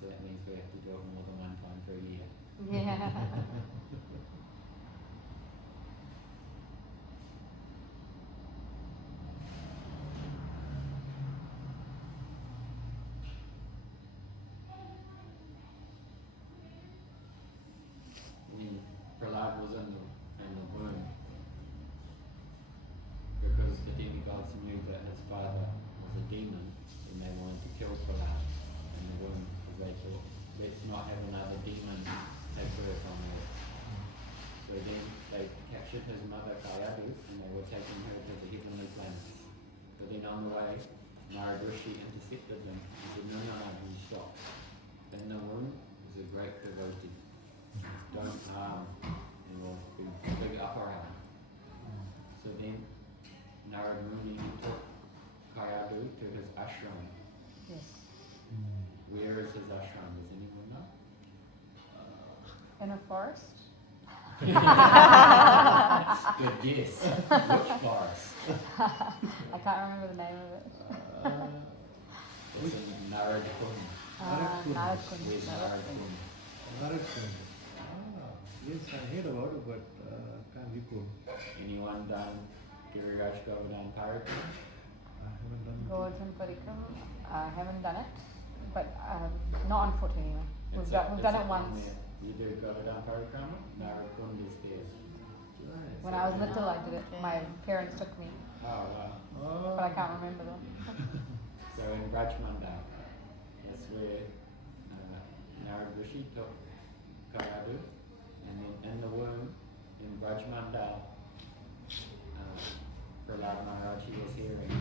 So that means we have to do it more than one time per year. Yeah. When Prahlad was in the womb, because the demigods knew that his father was a demon, and they wanted to kill Prahlad in the womb, because they thought, let's not have another demon take birth on earth. So then they captured his mother Kayadu, and they were taking her to the heavenly planets. But then on the way, Narad Rishi intercepted them and said, no, you stop. In the womb is a great devotee. Don't harm, and we'll be big up around. So then Narad Muni took Kayadu to his ashram. Yes. Where is his ashram? Does anyone know? In a forest? Good guess. Which forest? I can't remember the name of it. It's in Narad Kund. Narad Kund. Where's Narad Kund? Narsimha. Yes, I heard about it, but can't recall. Anyone done Giriraj Govardhan Parikrama? I haven't done it. Govardhan Parikram. I haven't done it, but not on foot anyway. We've It's done it on once. there. You do Govardhan Parikrama? Narad Kund is there. Right. When I was little, I did it. My parents took me, Oh wow. Oh. but I can't remember them. So in Rajmandal, that's where Narad Rishi took Kayadu, and then in the womb, in Rajmandal, Prahlad Maharaj was hearing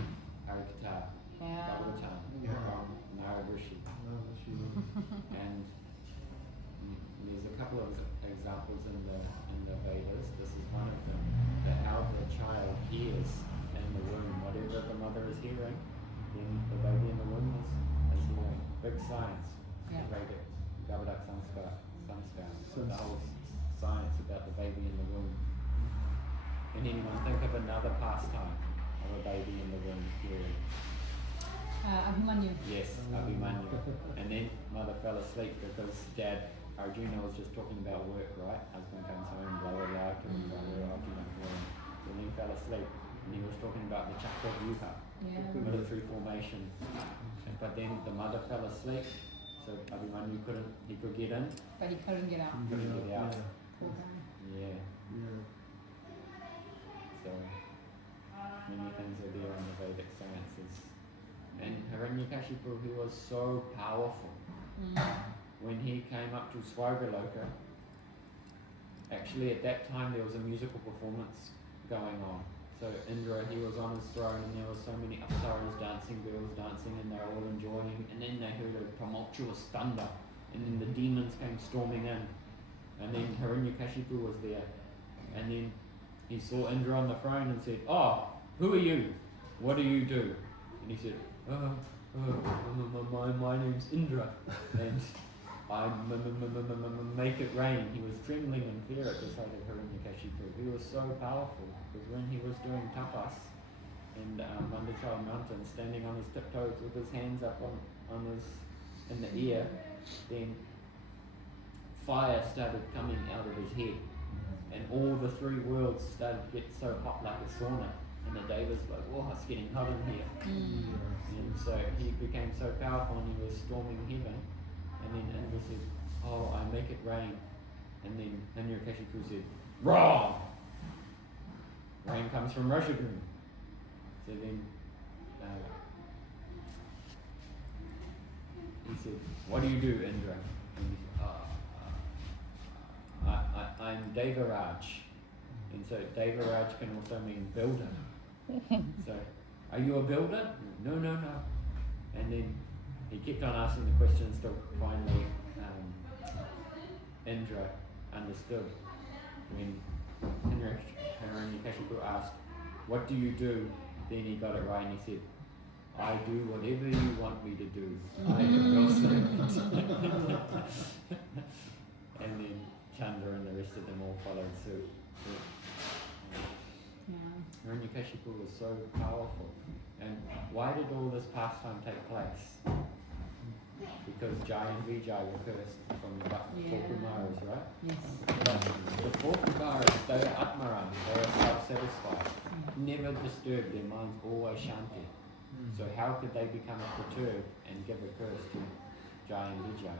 Harikatha, Yeah. Bhagavatam Yeah. from Narad Rishi. And there's a couple of examples in the Vedas. This is one of them. That how the child hears in the womb whatever the mother is hearing, then the baby in the womb is hearing. Big science. Yeah. Vedic Gavadak Sanskar. The Sanskar. whole science about the baby in the womb. Can anyone think of another pastime of a baby in the womb hearing? Abhimanyu. Yes, Abhimanyu. And then mother fell asleep because dad, Arjuna was just talking about work, right? Husband comes home, blah blah blah, killing blah blah blah, and then fell asleep. And he was talking about the Chakra Vyuha, Yeah. military formation. But then the mother fell asleep, so Abhimanyu he could get in, But he couldn't get out. couldn't get out. Poor guy. Yeah, so many things are there in the Vedic sciences. And Hiranyakashipu, he was so powerful. When he came up to Swargaloka, actually at that time there was a musical performance going on. So Indra, he was on his throne and there were so many apsaras dancing, girls dancing, and they were all enjoying. And then they heard a tumultuous thunder, and then the demons came storming in. And then Hiranyakashipu was there. And then he saw Indra on the throne and said, "Oh, who are you? What do you do?" And he said, my name's Indra, and I make it rain. He was trembling in fear at the sight of Hiranyakashipu. He was so powerful, because when he was doing tapas in Mandachal mountain, standing on his tiptoes with his hands up in the air, then fire started coming out of his head, and all the three worlds started to get so hot like a sauna. And the day was like, oh, it's getting hot in here. And so he became so powerful and he was storming heaven. And then Indra said, oh, I make it rain. And then Hiranyakashipu said, wrong! Rain comes from Rishigun. So then he said, what do you do, Indra? And he said, I'm Devaraj. And so Devaraj can also mean builder. So, are you a builder? No. And then he kept on asking the questions till finally Indra understood. When Hiranyakashipu asked, what do you do? Then he got it right and he said, I do whatever you want me to do. I am your servant. And then Chandra and the rest of them all followed suit. Hiranyakashipu was so powerful. And why did all this pastime take place? because Jai and Vijay were cursed from the four Kumaras, right? Yes. But the four Kumaras, they are Atmaran, they are self-satisfied, never disturbed, their minds always Shanti. So how could they become perturbed and give a curse to Jai and Vijay?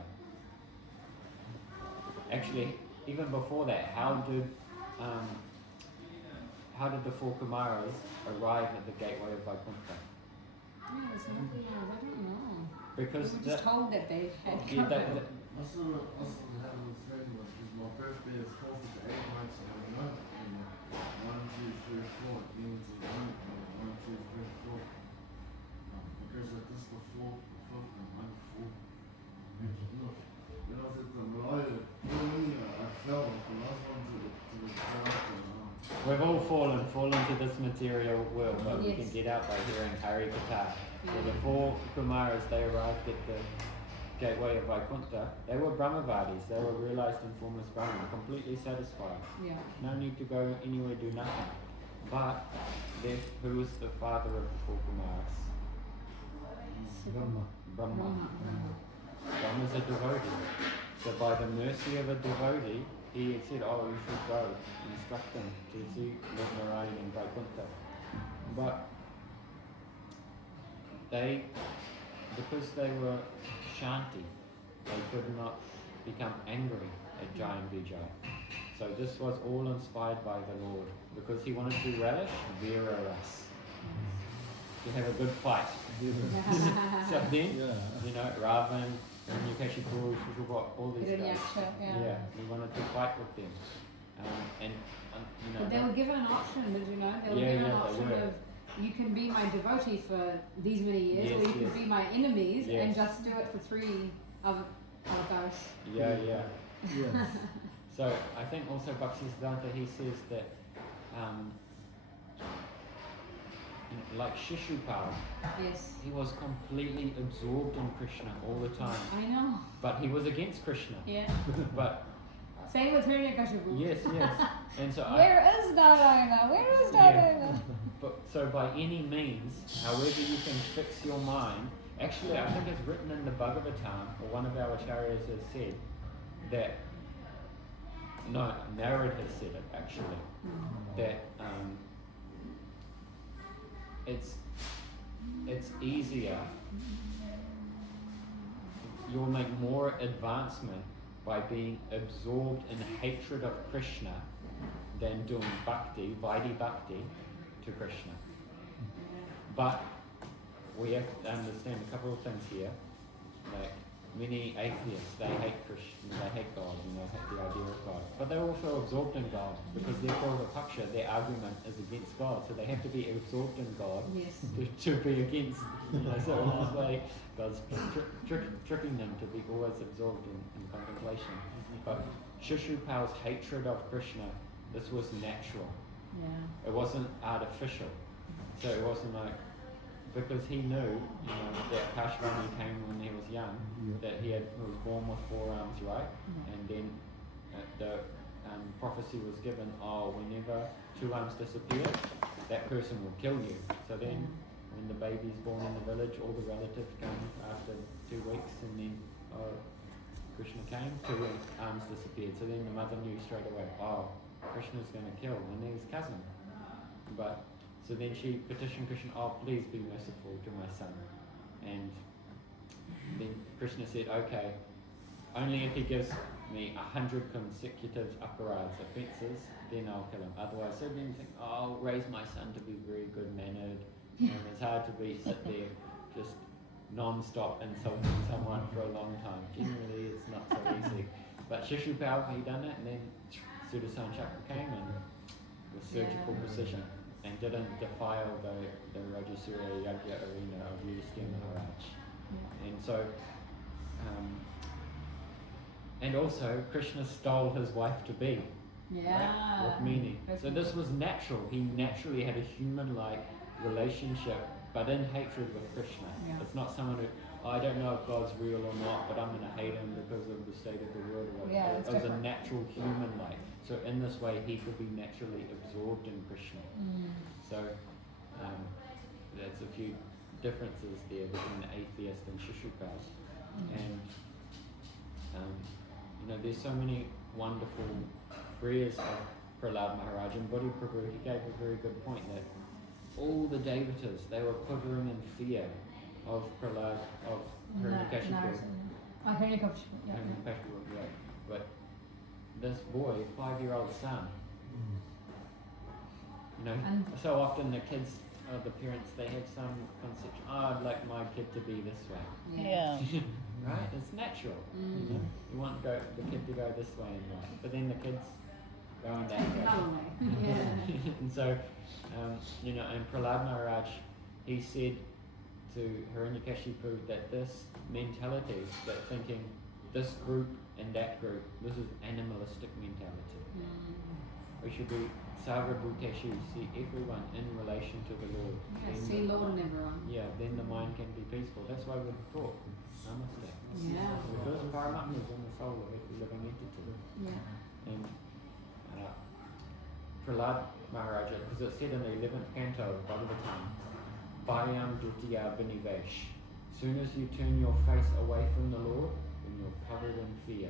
Actually, even before that, how did the four Kumaras arrive at the gateway of Vaikuntha? Yeah, it's not, I don't know. Because We were just told that they had yeah, come. Also have this thing, because my birthday is 4th of the 8th month, so I know, 1, 2, 3, 4, it means it's 1, 2, 3, 4. Because this is the 4th, the 5th, and 1, 4. When I was at the Malaya, I fell, the last one to the ground. we've all fallen to this material world, but we Yes. can get out by hearing Hari Katha. So Yeah. the four Kumaras, they arrived at the gateway of Vaikuntha. They were Brahmavadis, they were realized in formless Brahman, completely satisfied. Yeah. No need to go anywhere, do nothing. But who was the father of the four Kumaras? Brahma. Brahma. Brahma's a devotee. So by the mercy of a devotee, he had said, oh, you should go, instruct them to see Lord Narayan in Vaikuntha. But because they were Shanti, they could not become angry at Jai and Vijay. So this was all inspired by the Lord, because he wanted to relish Vera Ras, to have a good fight. So then, you know, Ravan, Hiranyakashipu, all these guys. Yeah. He wanted to fight with them. And you know. But they were given an option, did you know? They were Yeah, given yeah, an they option were. of you can be my devotee for these many years, Yes, or you yes. can be my enemies and Yes. just do it for 3 avatars. Yeah. Yeah. So I think also Bhaktisiddhanta, he says that like Shishupal, Yes. he was completely absorbed in Krishna all the time. I know. But he was against Krishna. Yeah. But Same with Hiranyakashipu. yes. And so Where is Narayana? Where is Narayana? so by any means, however you can fix your mind, actually I think it's written in the Bhagavatam, or one of our acharyas has said, that, no, Narad has said it actually, that it's easier, you'll make more advancement by being absorbed in hatred of Krishna than doing bhakti, Vaidhi bhakti, to Krishna. But we have to understand a couple of things here. Like many atheists, they hate Krishna, they hate God, hate the idea of God. But they're also absorbed in God, because therefore the paksha, their argument is against God. So they have to be absorbed in God Yes. to be against. So in this way, God's tricking them to be always absorbed in contemplation. But Shishupal's hatred of Krishna, this was natural. Yeah. It wasn't artificial. So it wasn't like, because he knew, that Kashvani came when he was young, that he was born with 4 arms, right? And then the prophecy was given, whenever 2 arms disappear, that person will kill you. So then, when the baby's born in the village, all the relatives come after 2 weeks, and then, Krishna came, 2 arms disappeared. So then the mother knew straight away, Krishna's going to kill his cousin. But so then she petitioned Krishna, please be merciful to my son. And then Krishna said, okay, only if he gives me 100 consecutive aparads, offences, then I'll kill him. Otherwise, so then you think, I'll raise my son to be very good-mannered. And it's hard to sit there just non-stop insulting someone for a long time. Generally, it's not so easy. But Shishupal, he done it, and then Sudarsana Chakra came in with surgical precision and didn't defile the Rajasura Yajna arena of Yudhishthira Maharaj. And so, and also Krishna stole his wife to be. Yeah. With meaning. So this was natural. He naturally had a human-like relationship, but in hatred with Krishna. Yeah. It's not someone who, I don't know if God's real or not, but I'm going to hate him because of the state of the world or whatever. Yeah, It it's was a different. natural human-like. So in this way, he could be naturally absorbed in Krishna. So there's a few differences there between the atheist and Shishupal. And there's so many wonderful prayers of Prahlad Maharaj, and Bodhi Prabhu, he gave a very good point that all the Devatas, they were quivering in fear of Prahlad, of Hiranyakashipu. Hiranyakashipu, yeah. Hiranyakashipu, yeah. But this boy, 5-year-old son, And so often the kids, the parents, they have some conception, I'd like my kid to be this way. Yeah. Right? It's natural. You want the kid to go this way in life, but then the kids go in that way. yeah. And so, and Prahlad Maharaj, he said to Hiranyakashipu that this mentality, that thinking, this group and that group, this is animalistic mentality. We should be Sarvabhuteshu, see everyone in relation to the Lord. Yeah, see Lord in everyone. Yeah, then the mind can be peaceful. That's why we're taught Namaste. Yeah. Because Paramatma is in the soul of every living entity. Yeah. And Prahlad Maharaja, because it's said in the 11th canto of Bhagavatam, Bhayam Dutiya Vinivesh. Soon as you turn your face away from the Lord, then you're covered in fear.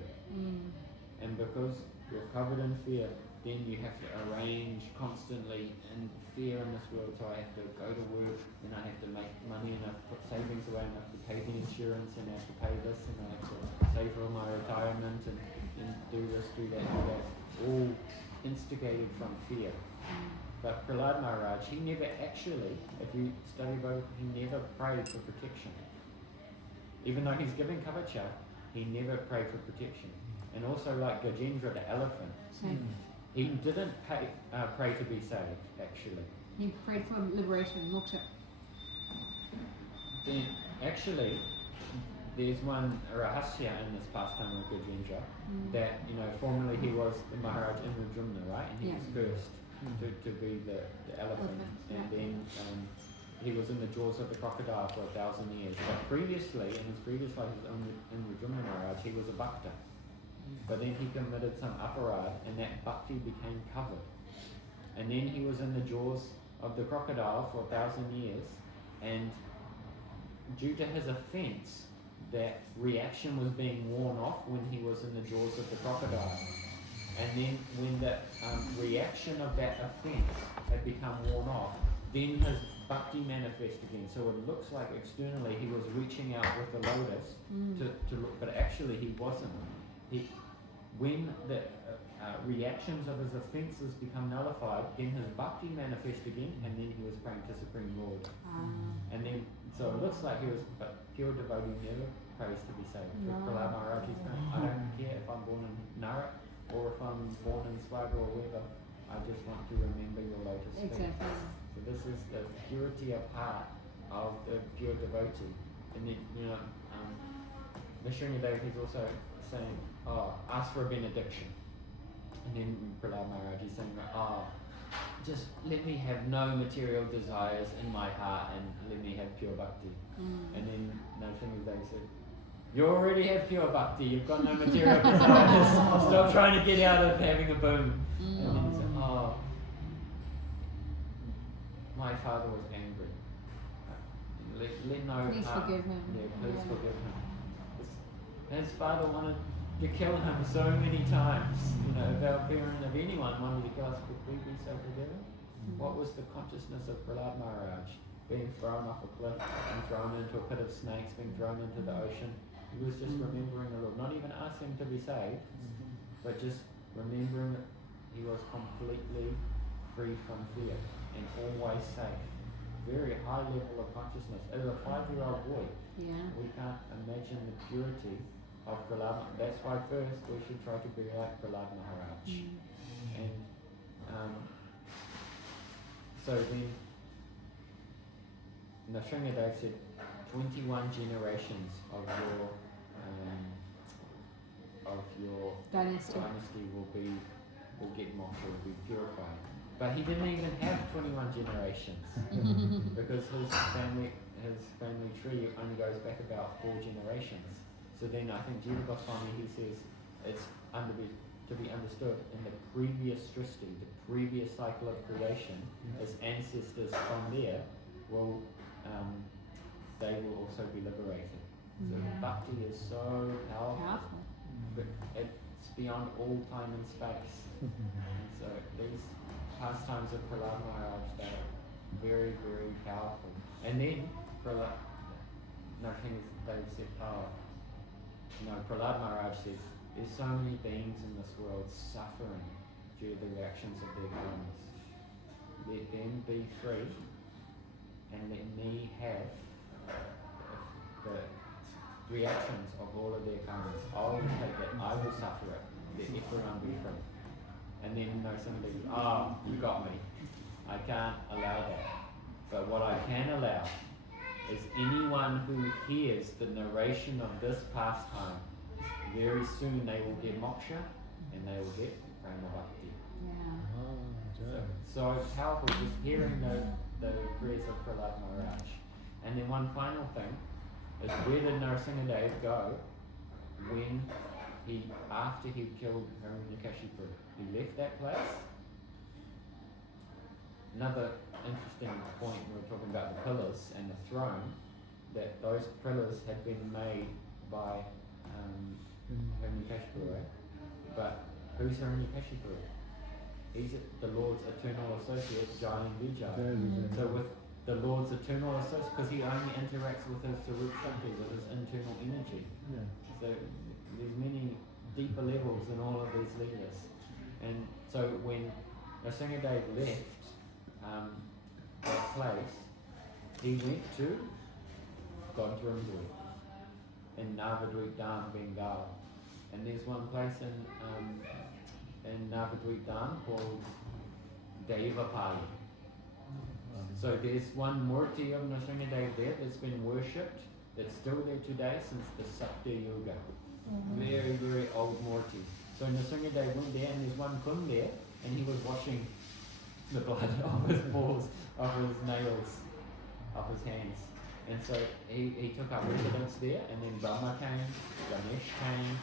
And because you're covered in fear, then you have to arrange constantly in fear in this world. So I have to go to work, and I have to make money, and I have to put savings away, and I have to pay the insurance, and I have to pay this, and I have to save for my retirement, and do this, do that, all instigated from fear. But Prahlad Maharaj, he never actually, if you study about it, he never prayed for protection. Even though he's giving kavacha, he never prayed for protection. And also like Gajendra the elephant, he didn't pray to be saved, actually. He prayed for liberation, moksha. Then, actually, there's one rahasya in this pastime of Gajendra, that, formerly he was the Maharaj Indrajumna, right? And he was cursed to be the elephant. And then he was in the jaws of the crocodile for 1,000 years. But previously, in his previous life as Indrajumna Maharaj, he was a bhakta. But then he committed some aparad, and that bhakti became covered. And then he was in the jaws of the crocodile for 1,000 years, and due to his offence, that reaction was being worn off when he was in the jaws of the crocodile. And then when the reaction of that offence had become worn off, then his bhakti manifested again. So it looks like externally he was reaching out with the lotus to look, but actually he wasn't. When the reactions of his offences become nullified, then his bhakti manifest again, and then he was praying to Supreme Lord. And then, so it looks like he was, but pure devotee never prays to be saved. Because Prahlad Maharaj is going, I don't care if I'm born in Narak or if I'm born in Swaga or wherever, I just want to remember your lotus feet. Exactly. So this is the purity of heart of the pure devotee. And then, Narsimha is also saying, ask for a benediction. And then Prahlad Maharaj is saying, just let me have no material desires in my heart and let me have pure bhakti. And then Narsimha said, you already have pure bhakti, you've got no material desires. Stop trying to get out of having a boom. And then he said, my father was angry. Please forgive him. Yeah, please forgive him. His father wanted to kill him so many times. If our parent, if anyone wanted to kill us, could we be so forgiving? What was the consciousness of Prahlad Maharaj? Being thrown off a cliff, and thrown into a pit of snakes, being thrown into the ocean. He was just remembering the Lord, not even asking to be saved, but just remembering that he was completely free from fear and always safe. Very high level of consciousness. As a 5-year-old boy, we can't imagine the purity of Prahlad. That's why first we should try to be like Prahlad Maharaj. And so then Narsimha said 21 generations of your dynasty will get moksha, will be purified. But he didn't even have 21 generations because his family tree only goes back about 4 generations. So then I think Jiva Goswami, he says it's to be understood in the previous srishti, the previous cycle of creation, his ancestors from there will they will also be liberated. So bhakti is so powerful, Powerful. but it's beyond all time and space. And so these pastimes of Prahlad Maharaj, they're very, very powerful. And then Narsimha said, Prahlad Maharaj said, there's so many beings in this world suffering due to the reactions of their karmas. Let them be free and let me have the reactions of all of their karmas. I will take it, I will suffer it, let everyone be free. And then somebody says, you got me. I can't allow that. But what I can allow is anyone who hears the narration of this pastime, very soon they will get moksha and they will get prema bhakti. Yeah. So powerful, just hearing the prayers of Prahlad Maharaj. And then one final thing is, where did Narsimha Dev go when after he killed Hiranyakashipu? He left that place. Another interesting point, we were talking about the pillars and the throne, that those pillars had been made by Hiranyakashipu, right? But who's Hiranyakashipu? He's the Lord's eternal associate, Jai and Vijay. So with the Lord's eternal associate, because he only interacts with his Sarup Shakti, with his internal energy. Yeah. So there's many deeper levels in all of these leaders. And so when Narsimha Dev left that place, he went to Godrindri in Navadvip Dham, Bengal. And there's one place in Navadvip Dham called Devapali. So there's one murti of Narsimha Dev there that's been worshipped, that's still there today since the Satya Yuga. Very, very old murti. So Narsimha Dev went there, and there's one kun there, and he was washing the blood of his paws, of his nails, of his hands. And so he took up residence there, and then Brahma came, Ganesh came,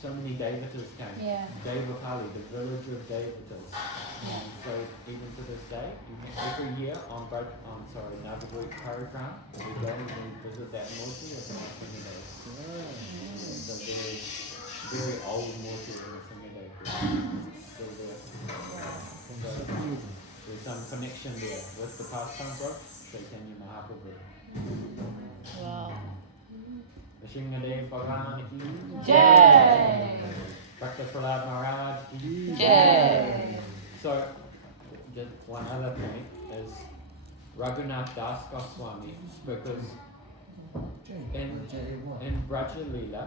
so many Devatas came. Yeah. Devapali, the village of Devatas. Yeah. So even to this day, every year on Navadvip Parikram, we go and we visit that murti of Narsimha Dev. So very old murti of Narsimha Dev. Still there. So there's some connection there with the pastime book, Chaitanya Mahaprabhu. Wow. Narsimha Dev Bhagavan ki Jai. Bhakta Prahlad Maharaj ki Jai. So, just one other point is Raghunath Das Goswami, because in Braja Leela,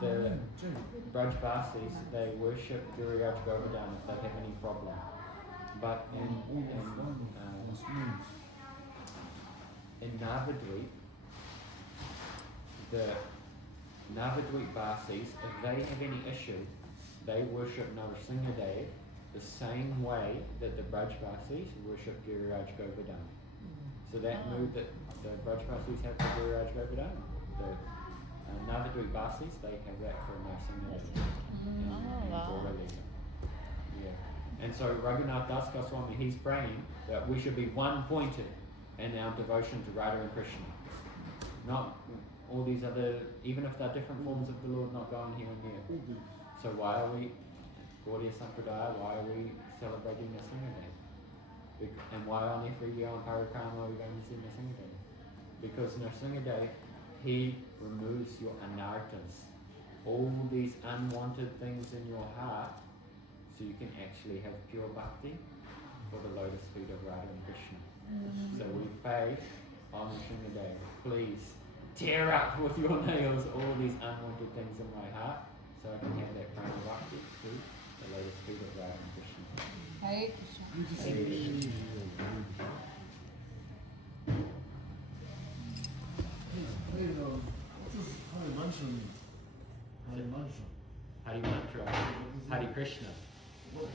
the Braj Basis, they worship Gururaj Govardhan if they have any problem. But in Navadvip, the Navadvip Basis, if they have any issue, they worship Narsimha Dev the same way that the Braj Basis worship Gururaj Govardhan. So that mood that the Braj Basis have for Gururaj Govardhan, the Navadvip Basis, they have that for Narsimha Dev. And Gaura Leela. Yeah. And so Raghunath Das Goswami, he's praying that we should be one-pointed in our devotion to Radha and Krishna. Not all these other, even if they're different forms of the Lord, not going here and there. So why are we, Gaudiya Sampradaya, why are we celebrating Narsimha Dev? And why on every year on Parikrama are we going to see Narsimha Dev? Because Narsimha Dev, he removes your anarthas, all these unwanted things in your heart, so you can actually have pure bhakti for the lotus feet of Radha and Krishna. So we pray, on Narsimha Dev, please tear up with your nails all these unwanted things in my heart, so I can have that prana bhakti to the lotus feet of Radha and Krishna. Hare Krishna. What does Hare Mantra mean? Hare Mantra. Hari Mantra, Hari Krishna. What is